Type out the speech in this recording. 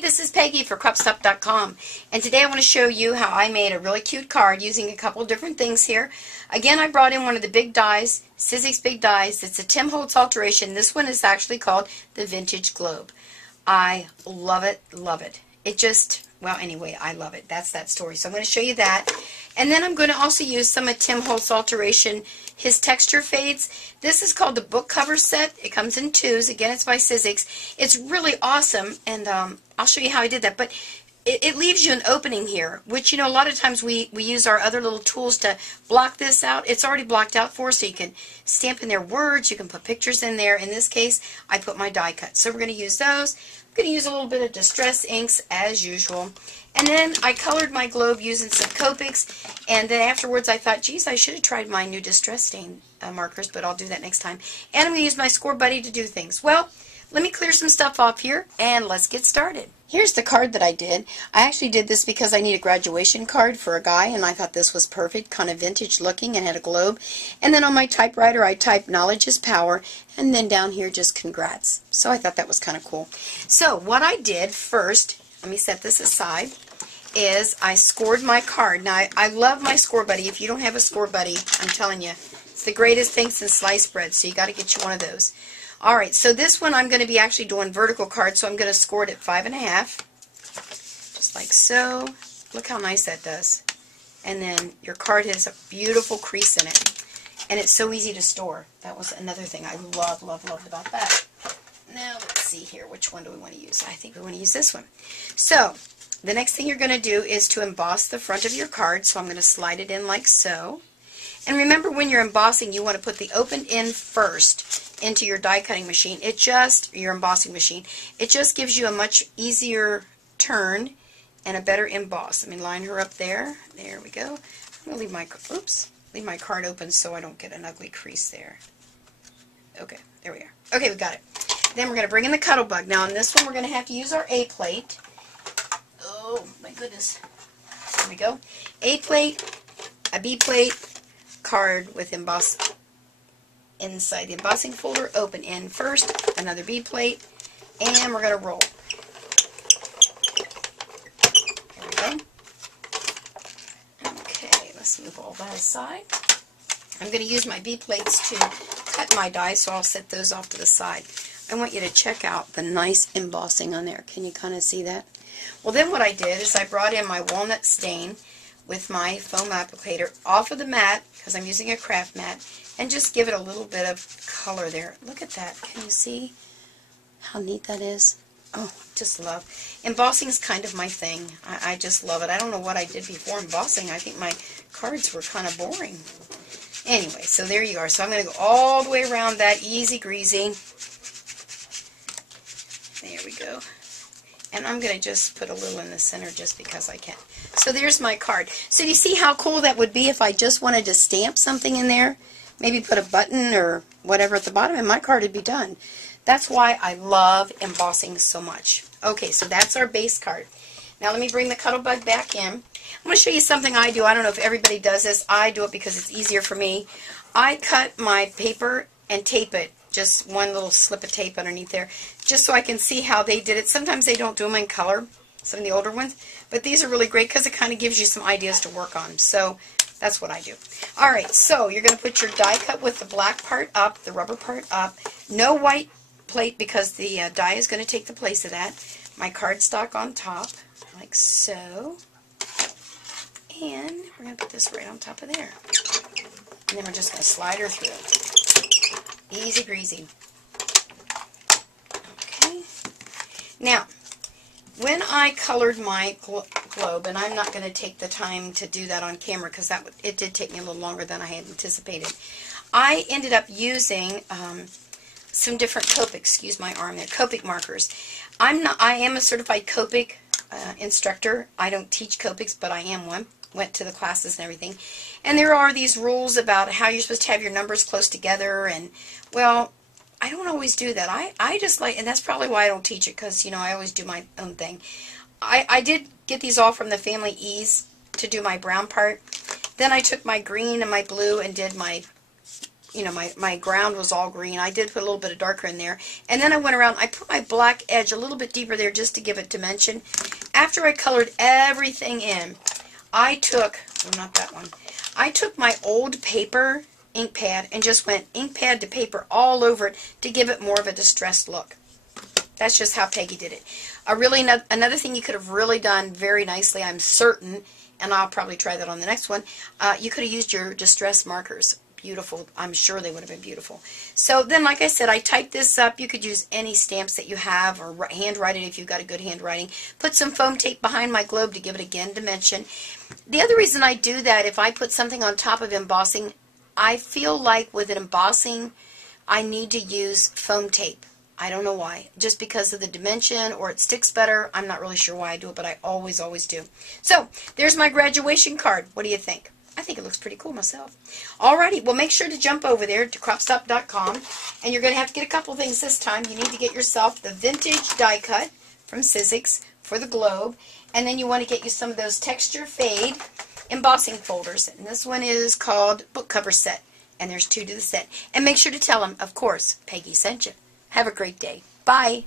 this is Peggy for CropStop.com, and today I want to show you how I made a really cute card using a couple different things here. Again, I brought in one of the big dies, Sizzix big dies. It's a Tim Holtz alteration. This one is actually called the Vintage Globe. I love it, love it. It just, well, anyway, I love it. That's that story. So I'm going to show you that. And then I'm going to also use some of Tim Holtz alteration, his texture fades. This is called the book cover set. It comes in twos. Again, it's by Sizzix. It's really awesome, and I'll show you how I did that. But it leaves you an opening here, which, you know, a lot of times we use our other little tools to block this out. It's already blocked out for us, so you can stamp in their words. You can put pictures in there. In this case, I put my die cut. So we're going to use those. I'm going to use a little bit of Distress inks as usual. And then I colored my globe using some Copics, and then afterwards I thought, geez, I should have tried my new Distress stain markers, but I'll do that next time. And I'm going to use my Score Buddy to do things. Well, let me clear some stuff off here, and let's get started. Here's the card that I did. I actually did this because I need a graduation card for a guy, and I thought this was perfect, kind of vintage looking, and had a globe. And then on my typewriter I typed "Knowledge is Power," and then down here just "Congrats." So I thought that was kind of cool. So what I did first, let me set this aside, is I scored my card. Now I love my Score Buddy. If you don't have a Score Buddy, I'm telling you, it's the greatest thing since sliced bread, so you got to get you one of those. Alright, so this one I'm going to be actually doing vertical cards, so I'm going to score it at 5.5, just like so. Look how nice that does. And then your card has a beautiful crease in it, and it's so easy to store. That was another thing I loved about that. Now let's see here, which one do we want to use? I think we want to use this one. So the next thing you're going to do is to emboss the front of your card, so I'm going to slide it in like so. And remember, when you're embossing, you want to put the opened end first into your die cutting machine. Your embossing machine. It just gives you a much easier turn and a better emboss. Let me line her up there. There we go. I'm going to leave my card open so I don't get an ugly crease there. Okay, there we are. Okay, we got it. Then we're going to bring in the Cuttlebug. Now on this one we're going to have to use our A plate. Oh my goodness. There we go. A plate, a B plate, card with emboss inside the embossing folder, open end first, another B plate, and we're going to roll. There we go. Okay, let's move all that aside. I'm going to use my B plates to cut my die, so I'll set those off to the side. I want you to check out the nice embossing on there. Can you kind of see that? Well, then what I did is I brought in my walnut stain with my foam applicator off of the mat, because I'm using a craft mat, and just give it a little bit of color there. Look at that. Can you see how neat that is? Oh, just love. Embossing is kind of my thing. I just love it. I don't know what I did before embossing. I think my cards were kind of boring. Anyway, so there you are. So I'm going to go all the way around that, easy greasy. There we go. And I'm going to just put a little in the center just because I can. So there's my card. So do you see how cool that would be if I just wanted to stamp something in there? Maybe put a button or whatever at the bottom, and my card would be done. That's why I love embossing so much. Okay, so that's our base card. Now let me bring the Cuttlebug back in. I'm going to show you something I do. I don't know if everybody does this. I do it because it's easier for me. I cut my paper and tape it. Just one little slip of tape underneath there, just so I can see how they did it. Sometimes they don't do them in color, some of the older ones, but these are really great because it kind of gives you some ideas to work on. So that's what I do. Alright, so you're going to put your die cut with the black part up, the rubber part up. No white plate because the die is going to take the place of that. My cardstock on top, like so. And we're going to put this right on top of there. And then we're just going to slide her through it. Easy greasy. Okay. Now, when I colored my globe, and I'm not going to take the time to do that on camera because it did take me a little longer than I had anticipated. I ended up using some different Copic, excuse my arm there, Copic markers. I am a certified Copic instructor. I don't teach Copics, but I am one. Went to the classes and everything. And there are these rules about how you're supposed to have your numbers close together, and, well, I don't always do that. I just like, and that's probably why I don't teach it, because, you know, I always do my own thing. I did get these all from the Family Ease to do my brown part. Then I took my green and my blue and did my you know, my ground was all green. I did put a little bit of darker in there. And then I went around, I put my black edge a little bit deeper there just to give it dimension. After I colored everything in, I took, oh, not that one, I took my old paper ink pad and just went ink pad to paper all over it to give it more of a distressed look. That's just how Peggy did it. Another thing you could have really done very nicely, I'm certain, and I'll probably try that on the next one, you could have used your distress markers. Beautiful. I'm sure they would have been beautiful. So then, like I said, I typed this up. You could use any stamps that you have or handwrite it if you've got a good handwriting. Put some foam tape behind my globe to give it, again, dimension. The other reason I do that, if I put something on top of embossing, I feel like with an embossing, I need to use foam tape. I don't know why. Just because of the dimension or it sticks better. I'm not really sure why I do it, but I always, always do. So, there's my graduation card. What do you think? I think it looks pretty cool myself. Alrighty, well, make sure to jump over there to CropStop.com, and you're going to have to get a couple things this time. You need to get yourself the vintage die cut from Sizzix for the globe, and then you want to get you some of those texture fade embossing folders. And this one is called book cover set, and there's 2 to the set. And make sure to tell them, of course, Peggy sent you. Have a great day. Bye.